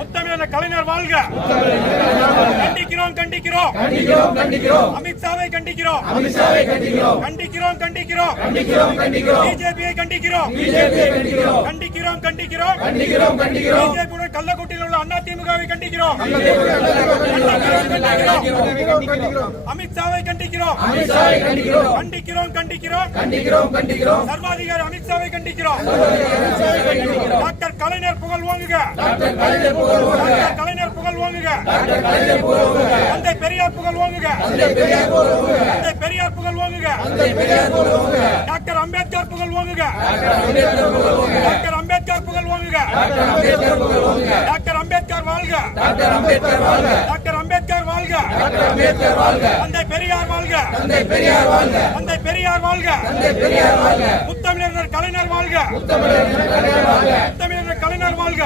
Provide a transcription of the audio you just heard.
முத்தமிழர் கலைஞர் வாழ்க. கண்டிக்கிறோம் கண்டிக்கிறோம் அமித்ஷாவை கண்டிக்கிறோம் பிஜேபியை கண்டிக்கிறோம் பிஜேபியுடன் கள்ளக்குட்டியில் உள்ள அதிமுகவை கண்டிக்கிறோம் அமித்ஷாவை கண்டிக்கிறோம் சர்வாதிகாரி அமித்ஷாவை கண்டிக்கிறோம் டாக்டர் கலைஞர் புகழ் ஓங்குக கலைஞர் புகழ் ஓங்குக தந்தை பெரியார் புகழ் ஓங்குக தந்தை பெரியார் புகழ் ஓங்குக டாக்டர் அம்பேத்கர் புகழ் ஓங்குக டாக்டர் அம்பேத்கர் புகழ் ஓங்குக டாக்டர் அம்பேத்கர் வாழ்க டாக்டர் அம்பேத்கர் வாழ்க தந்தை பெரியார் வாழ்க தந்தை பெரியார் வாழ்க முத்தமிழர் கலைஞர் வாழ்க முத்தமிழர் கலைஞர் வாழ்க